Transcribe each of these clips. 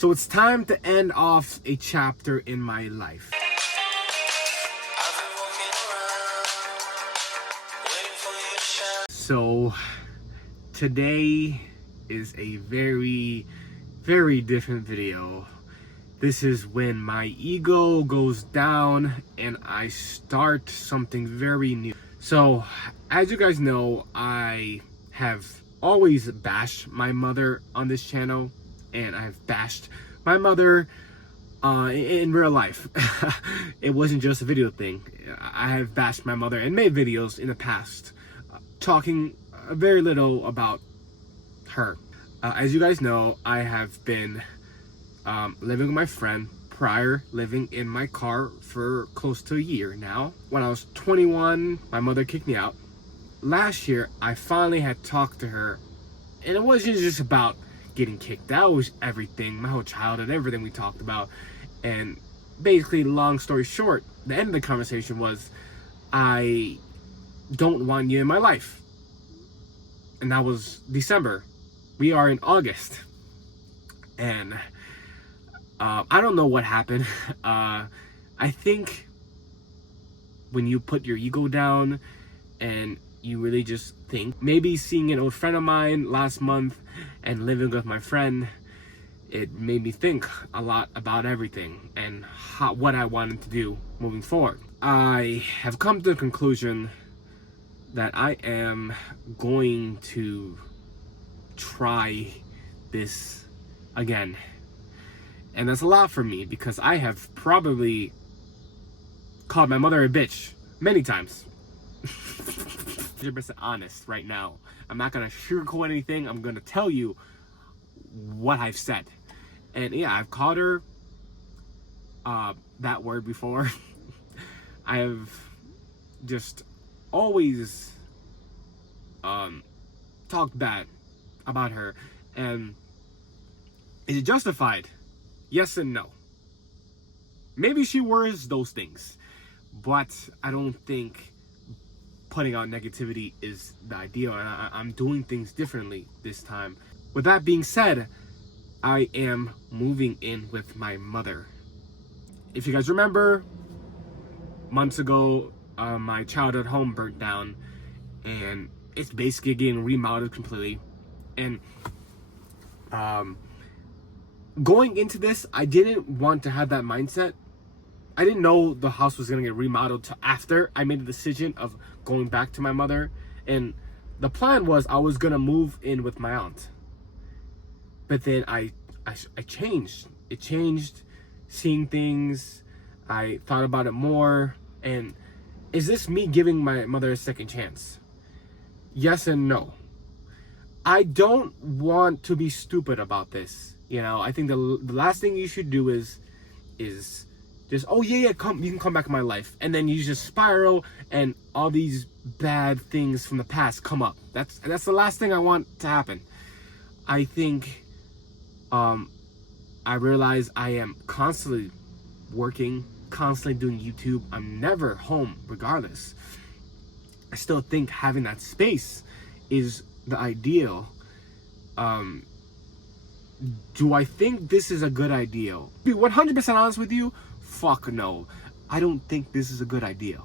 So it's time to end off a chapter in my life. So today is a very, very different video. This is when my ego goes down and I start something very new. So, as you guys know, I have always bashed my mother on this channel, and I've bashed my mother in real life. It wasn't just a video thing. I have bashed my mother and made videos in the past talking very little about her. As you guys know, I have been living with my friend, prior living in my car for close to a year now. When I was 21, my mother kicked me out. Last year, I finally had talked to her, and it wasn't just about getting kicked out, it was everything, my whole childhood, everything we talked about. And basically, long story short, the end of the conversation was, I don't want you in my life. And that was December. We are in August. And I don't know what happened. I think when you put your ego down and you really just think, maybe seeing an old friend of mine last month and living with my friend, it made me think a lot about everything and what I wanted to do moving forward. I have come to the conclusion that I am going to try this again. And that's a lot for me because I have probably called my mother a bitch many times. 100% honest right now. I'm not gonna sugarcoat anything. I'm gonna tell you what I've said. And yeah, I've called her that word before. I have just always talked bad about her. And is it justified? Yes and no. Maybe she wears those things, but I don't think putting out negativity is the ideal, and I'm doing things differently this time. With that being said, I am moving in with my mother. If you guys remember, months ago, my childhood home burnt down, and it's basically getting remodeled completely. And going into this, I didn't want to have that mindset. I didn't know the house was gonna get remodeled till after I made the decision of going back to my mother. And the plan was I was gonna move in with my aunt. But then I changed. It changed, seeing things. I thought about it more. And is this me giving my mother a second chance? Yes and no. I don't want to be stupid about this. You know, I think the last thing you should do is just, oh yeah, you can come back in my life, and then you just spiral and all these bad things from the past come up. That's the last thing I want to happen. I think I realize I am constantly working, constantly doing YouTube. I'm never home regardless. I still think having that space is the ideal. Do I think this is a good idea? To be 100% honest with you, fuck no. I don't think this is a good idea.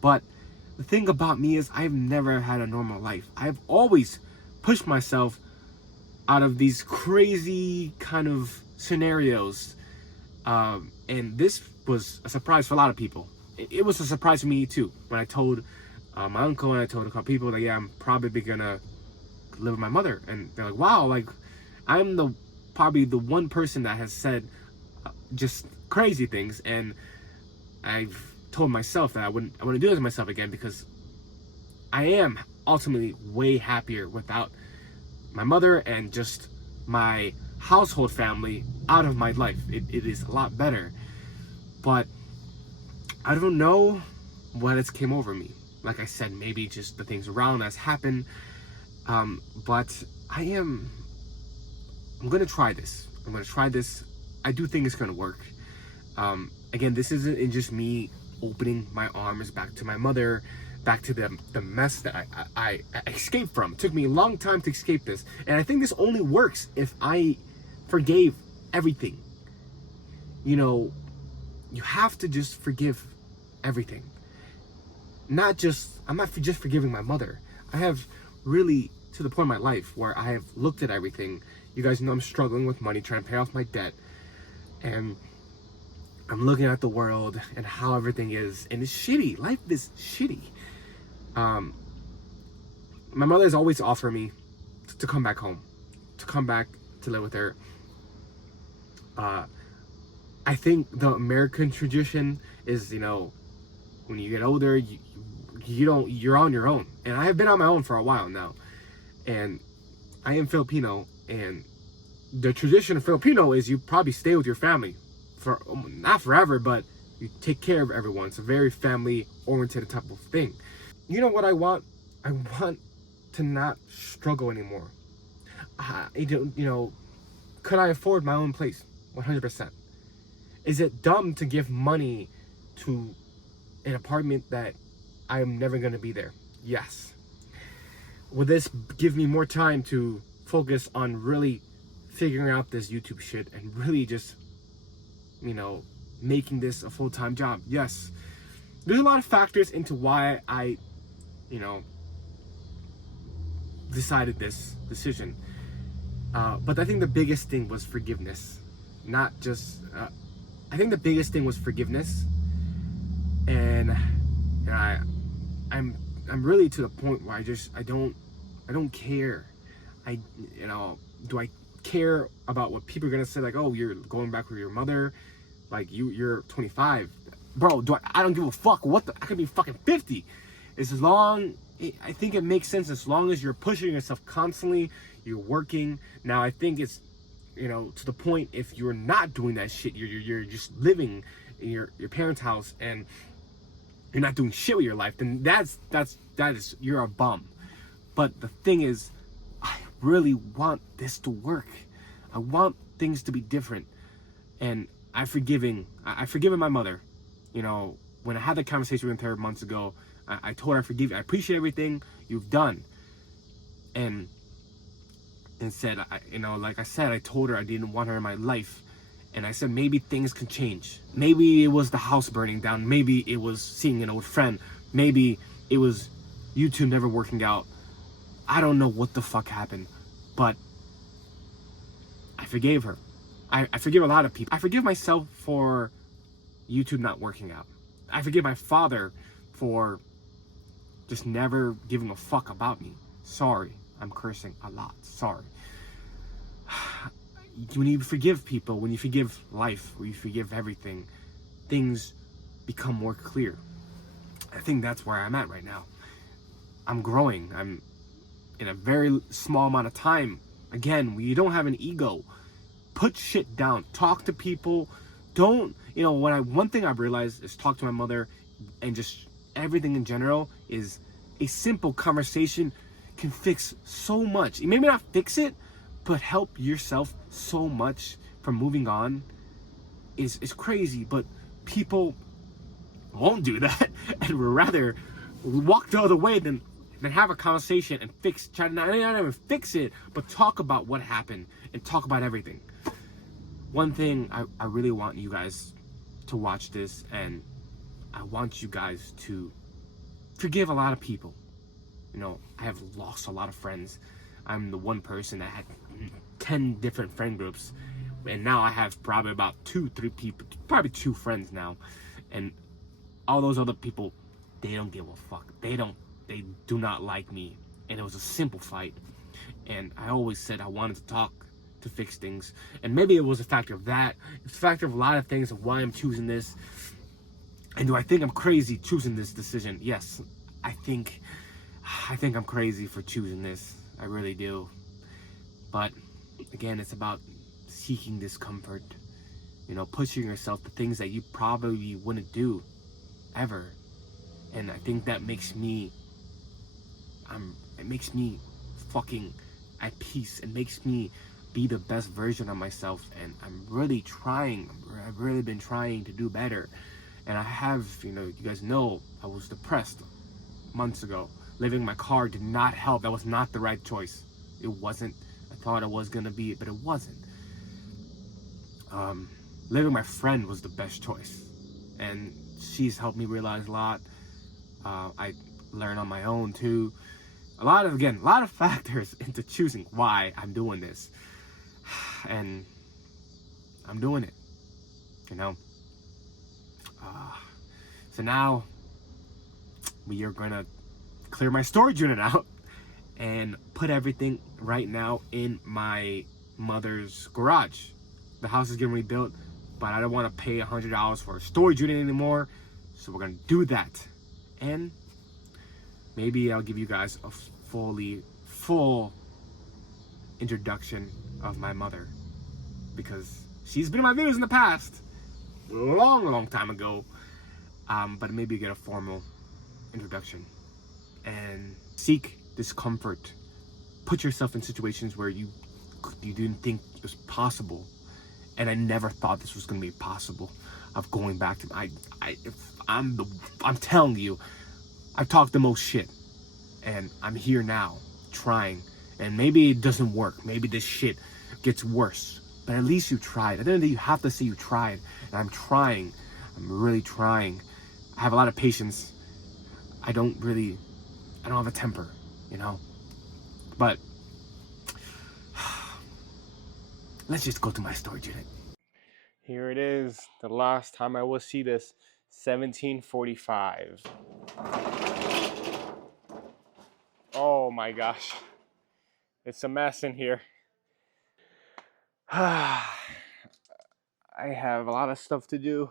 But the thing about me is I've never had a normal life. I've always pushed myself out of these crazy kind of scenarios. And this was a surprise for a lot of people. It was a surprise for me too. When I told my uncle and I told a couple people that, yeah, I'm probably gonna live with my mother. And they're like, wow, like, I'm probably the one person that has said just crazy things, and I've told myself that I wouldn't do this to myself again, because I am ultimately way happier without my mother and just my household family out of my life. It is a lot better. But I don't know what has came over me. Like I said, maybe just the things around us happen. But I'm gonna try this. I do think it's gonna work. Again, this isn't just me opening my arms back to my mother, back to the mess that I escaped from. It took me a long time to escape this. And I think this only works if I forgave everything. You know, you have to just forgive everything. Not just, I'm not just forgiving my mother. I have really, to the point in my life where I have looked at everything. You guys know I'm struggling with money, trying to pay off my debt. And I'm looking at the world and how everything is. And it's shitty. Life is shitty. My mother has always offered me to come back home. To come back to live with her. I think the American tradition is, you know, when you get older, you're on your own. And I have been on my own for a while now. And I am Filipino, and the tradition of Filipino is you probably stay with your family for not forever, but you take care of everyone. It's a very family oriented type of thing. You know what I want? I want to not struggle anymore. You know, could I afford my own place? 100%. Is it dumb to give money to an apartment that I'm never going to be there? Yes. Will this give me more time to focus on really figuring out this YouTube shit and really just, you know, making this a full-time job? Yes. There's a lot of factors into why I, you know, decided this decision. But I think the biggest thing was forgiveness. Not just, I think the biggest thing was forgiveness. And you know, I'm really to the point where I don't care. You know, do I care about what people are gonna say? Like, oh, you're going back with your mother, like you're 25, bro. I don't give a fuck. I could be fucking 50. As long, I think it makes sense as long as you're pushing yourself constantly, you're working. Now I think it's, you know, to the point if you're not doing that shit, you're just living in your parents' house and you're not doing shit with your life, then that is you're a bum. But the thing is, I really want this to work. I want things to be different. And I've forgiven my mother. You know, when I had that conversation with her months ago, I told her I forgive you. I appreciate everything you've done. And said, you know, like I said, I told her I didn't want her in my life. And I said, maybe things can change. Maybe it was the house burning down. Maybe it was seeing an old friend. Maybe it was YouTube never working out. I don't know what the fuck happened. But I forgave her. I forgive a lot of people. I forgive myself for YouTube not working out. I forgive my father for just never giving a fuck about me. Sorry. I'm cursing a lot. Sorry. When you forgive people, when you forgive life, when you forgive everything, things become more clear. I think that's where I'm at right now. I'm growing. I'm in a very small amount of time. Again, when you don't have an ego, put shit down. Talk to people. Don't, you know, one thing I've realized is talk to my mother, and just everything in general is a simple conversation can fix so much. It may not fix it, but help yourself so much from moving on. Is crazy, but people won't do that and would rather walk the other way than have a conversation and try to not even fix it, but talk about what happened and talk about everything. One thing I really want you guys to watch this, and I want you guys to forgive a lot of people. You know, I have lost a lot of friends. I'm the one person that had 10 different friend groups, and now I have probably about 2-3 people, probably 2 friends now, and all those other people, they don't give a fuck. They do not like me, and it was a simple fight, and I always said I wanted to talk to fix things, and maybe it was a factor of that. It's a factor of a lot of things of why I'm choosing this. And do I think I'm crazy choosing this decision? Yes, I think I'm crazy for choosing this. I really do. But again, it's about seeking discomfort. You know, pushing yourself to things that you probably wouldn't do ever. And I think that makes me fucking at peace. It makes me be the best version of myself, and I'm really trying. I've really been trying to do better. And I have, you know, you guys know I was depressed months ago. Living in my car did not help. That was not the right choice. It wasn't. I thought it was gonna be, but it wasn't. living with my friend was the best choice, and she's helped me realize a lot. I learn on my own too. A lot of factors into choosing why I'm doing this, and I'm doing it. You know. So now we are gonna clear my storage unit out and put everything right now in my mother's garage. The house is getting rebuilt, but I don't want to pay $100 for a storage unit anymore, so we're gonna do that. And maybe I'll give you guys a full introduction of my mother, because she's been in my videos in the past, a long time ago, but maybe get a formal introduction. And seek discomfort. Put yourself in situations where you didn't think it was possible, and I never thought this was going to be possible. Of going back to I'm telling you, I've talked the most shit, and I'm here now trying. And maybe it doesn't work. Maybe this shit gets worse. But at least you tried. At the end of the day, you have to say you tried. And I'm trying. I'm really trying. I have a lot of patience. I don't have a temper, you know? But let's just go to my storage unit. Here it is. The last time I will see this, 1745. Oh my gosh. It's a mess in here. I have a lot of stuff to do.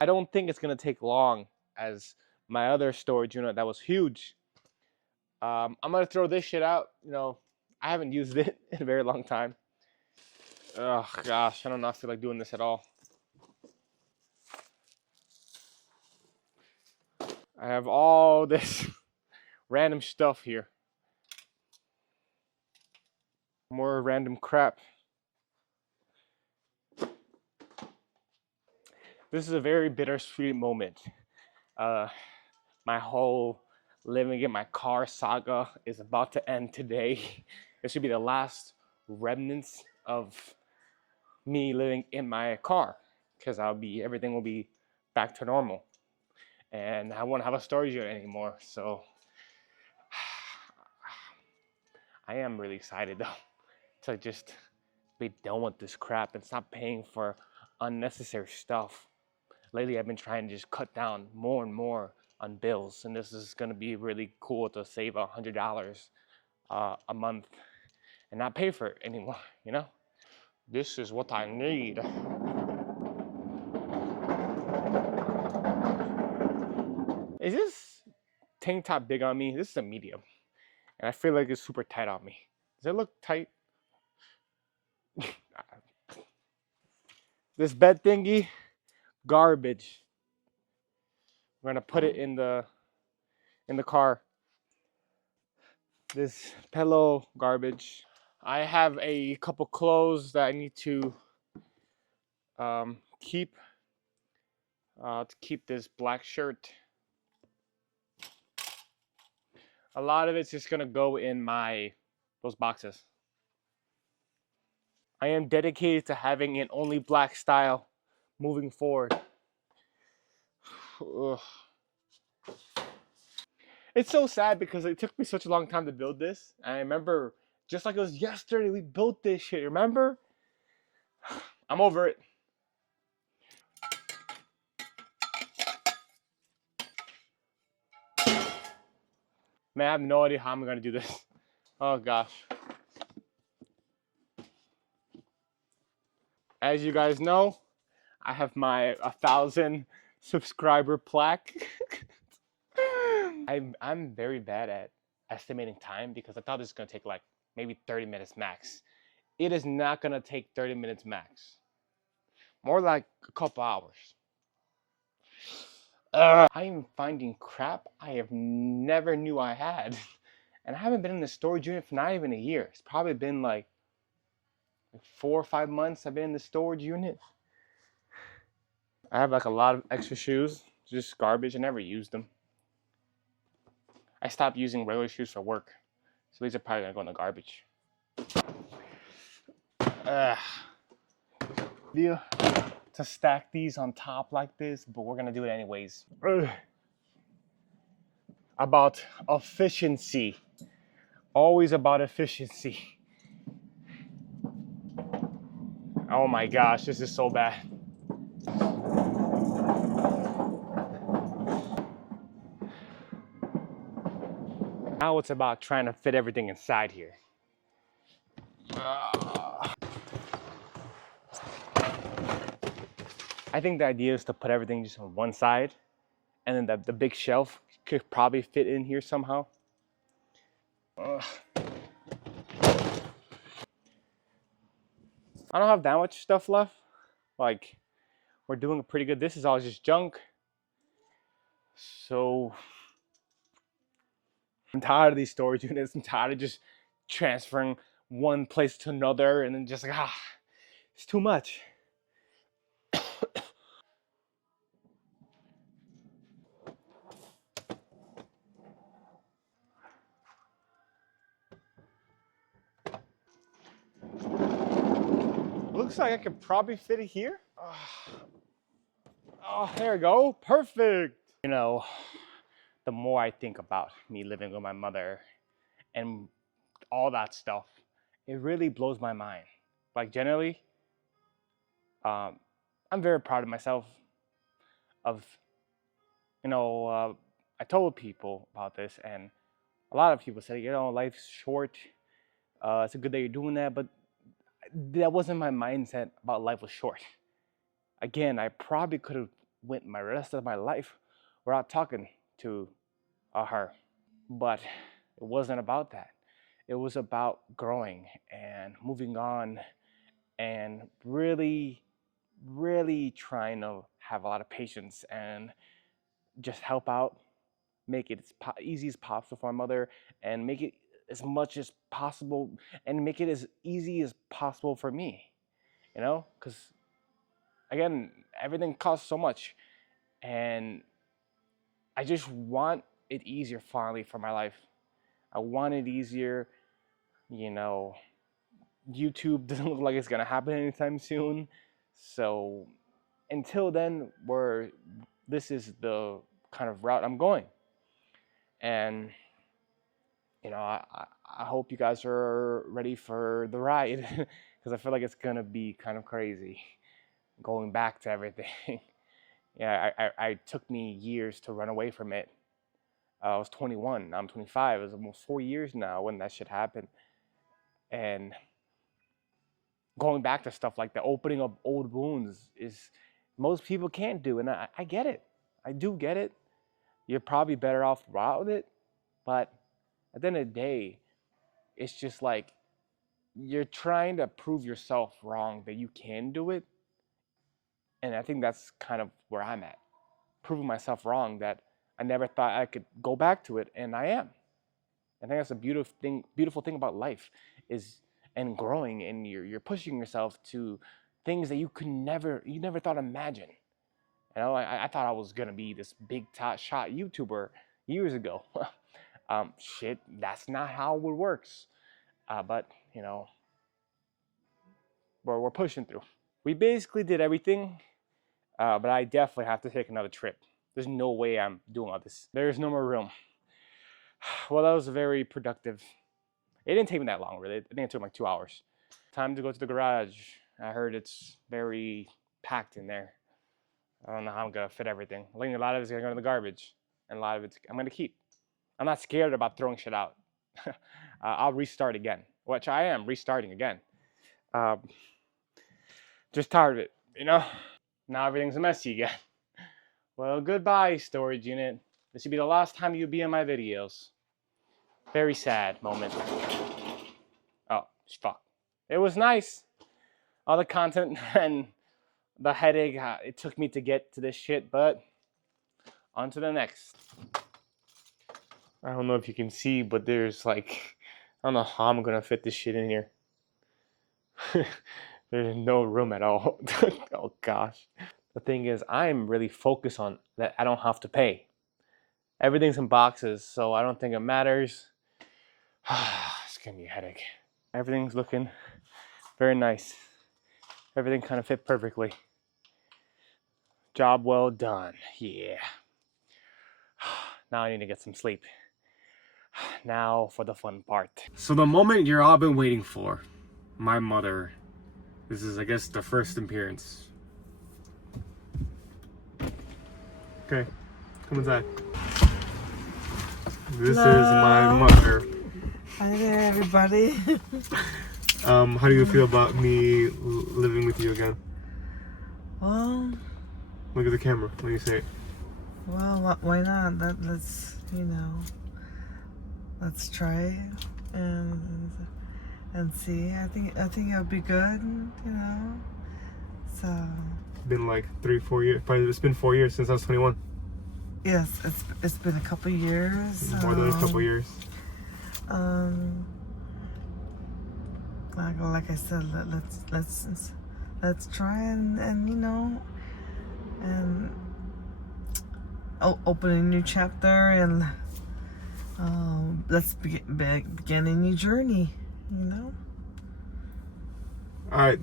I don't think it's gonna take long as my other storage unit that was huge. I'm gonna throw this shit out. You know, I haven't used it in a very long time. Oh gosh, I don't know if I feel like doing this at all. I have all this random stuff here. More random crap. This is a very bittersweet moment. My whole living in my car saga is about to end today. This should be the last remnants of me living in my car, because everything will be back to normal, and I won't have a storage unit anymore. So I am really excited though to just be done with this crap and stop paying for unnecessary stuff. Lately I've been trying to just cut down more and more on bills, and this is going to be really cool to save $100 a month and not pay for it anymore, you know? This is what I need. Is this tank top big on me? This is a medium, and I feel like it's super tight on me. Does it look tight? This bed thingy, garbage. We're gonna put it in the car. This pillow, garbage. I have a couple clothes that I need to keep. To keep this black shirt. A lot of it's just gonna go in those boxes. I am dedicated to having an only black style moving forward. Ugh. It's so sad because it took me such a long time to build this. And I remember, just like it was yesterday, we built this shit, remember? I'm over it. Man, I have no idea how I'm gonna do this. Oh gosh. As you guys know, I have my 1,000 subscriber plaque. I'm very bad at estimating time, because I thought this was gonna take like maybe 30 minutes max. It is not gonna take 30 minutes max. More like a couple hours. I am finding crap I have never knew I had. And I haven't been in the storage unit for not even a year. It's probably been like 4 or 5 months I've been in the storage unit. I have like a lot of extra shoes, just garbage. I never used them. I stopped using regular shoes for work, so these are probably gonna go in the garbage. to stack these on top like this, but we're gonna do it anyways. Ugh. About efficiency. Always about efficiency. Oh my gosh, this is so bad. Now it's about trying to fit everything inside here. I think the idea is to put everything just on one side, and then the big shelf could probably fit in here somehow. I don't have that much stuff left. Like, we're doing pretty good. This is all just junk. So I'm tired of these storage units. I'm tired of just transferring one place to another and then just like, it's too much. Looks like I could probably fit it here. Oh, there we go. Perfect. You know, the more I think about me living with my mother and all that stuff, it really blows my mind. Like, generally, I'm very proud of myself. Of, I told people about this, and a lot of people said, life's short. It's a good that you're doing that, but that wasn't my mindset about life was short. Again, I probably could have went my rest of my life without talking to her, but it wasn't about that. It was about growing and moving on and really, really trying to have a lot of patience and just help out, make it as easy as possible for my mother, and make it as much as possible, and make it as easy as possible for me, because again, everything costs so much, and I just want it easier finally for my life. I want it easier. YouTube doesn't look like it's gonna happen anytime soon, so until then, this is the kind of route I'm going. And I hope you guys are ready for the ride, because I feel like it's gonna be kind of crazy going back to everything. I took me years to run away from it. I was 21, now I'm 25. It was almost 4 years now when that shit happened. And going back to stuff like the opening of old wounds is most people can't do, and I get it. I do get it. You're probably better off without it, but at the end of the day, it's just like you're trying to prove yourself wrong that you can do it. And I think that's kind of where I'm at, proving myself wrong that I never thought I could go back to it, and I am. I think that's a beautiful thing about life is, and growing, and you're pushing yourself to things that you never thought imagine. I thought I was gonna be this big top shot YouTuber years ago. Shit, that's not how it works. But we're pushing through. We basically did everything, but I definitely have to take another trip. There's no way I'm doing all this. There's no more room. Well, that was very productive. It didn't take me that long, really. I think it took like 2 hours. Time to go to the garage. I heard it's very packed in there. I don't know how I'm gonna fit everything. I think a lot of it's gonna go in the garbage, and a lot of it's I'm gonna keep. I'm not scared about throwing shit out. I'll restart again, which I am restarting again. Just tired of it, Now everything's messy again. Well, goodbye, storage unit. This should be the last time you'll be in my videos. Very sad moment. Oh, fuck. It was nice. All the content and the headache it took me to get to this shit, but on to the next. I don't know if you can see, but there's like, I don't know how I'm gonna fit this shit in here. There's no room at all. Oh gosh. The thing is, I'm really focused on that I don't have to pay. Everything's in boxes, so I don't think it matters. It's gonna be a headache. Everything's looking very nice. Everything kind of fit perfectly. Job well done. Yeah. Now I need to get some sleep. Now for the fun part. So the moment you're all been waiting for. My mother. This is, I guess, the first appearance. Okay, come inside. This Hello. is my mother. Hi there, everybody. How do you feel about me living with you again? Well, Look at the camera. What do you say? well, why not? Let's, let's try and see. I think it'll be good. So. Been like 3-4 years. Probably it's been 4 years since I was 21. Yes, it's been a couple years. More than a couple years. Like I said, let's try and open a new chapter and let's begin a new journey. All right.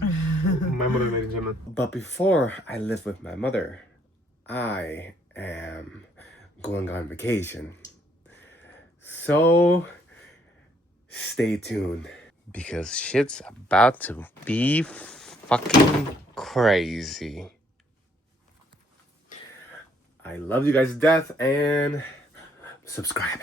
My mother, ladies and gentlemen. But before I live with my mother, I am going on vacation. So stay tuned because shit's about to be fucking crazy. I love you guys to death and subscribe.